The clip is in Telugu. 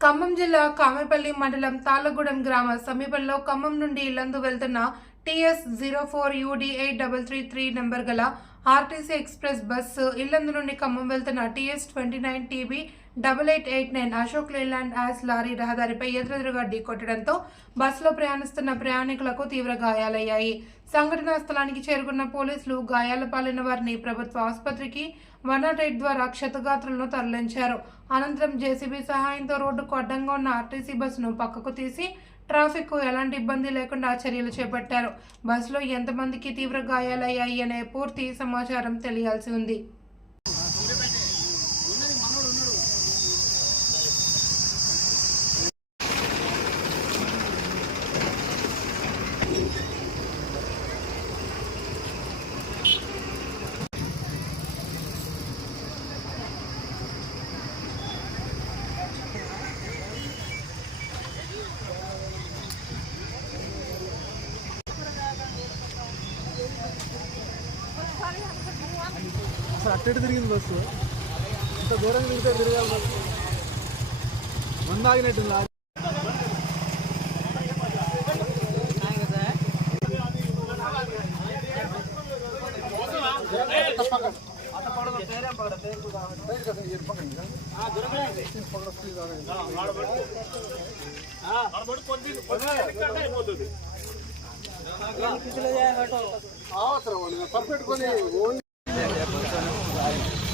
ఖమ్మం జిల్లా కామెపల్లి మండలం తాళ్ళగూడెం గ్రామ సమీపంలో ఖమ్మం నుండి ఇల్లందు వెళ్తున్న TS zero four UD eight double three three number గల ఆర్టీసీ ఎక్స్ప్రెస్ బస్సు ఇల్లందు నుండి ఖమ్మం వెళ్తున్న TS twenty nine TB double eight eight nine Ashok Leyland as lorry రహదారిపై ఎదురెదురుగా ఢీకొట్టడంతో బస్సులో ప్రయాణిస్తున్న ప్రయాణికులకు తీవ్ర గాయాలయ్యాయి. సంఘటనా స్థలానికి చేరుకున్న పోలీసులు గాయాల పాలైన వారిని ప్రభుత్వ ఆసుపత్రికి వన్ నాట్ ఎయిట్ ద్వారా క్షతగాత్రులను తరలించారు. అనంతరం జేసీబీ సహాయంతో రోడ్డుకు అడ్డంగా ఉన్న ఆర్టీసీ బస్సును పక్కకు తీసి ట్రాఫిక్ ఎలాంటి ఇబ్బంది లేకుండా చర్యలు చేపట్టారు. బస్సులో ఎంతమందికి తీవ్ర గాయాలయ్యాయి అనే పూర్తి సమాచారం తెలియాల్సి ఉంది. అసలు అట్టడి తిరిగింది బస్సు. ఇంత దూరం తిరిగితే తిరగాలి బస్సు? మంద ఆగినట్టుంది అవసరం పర్ఫెక్ట్ కొని Nerede yaparsanız aynı.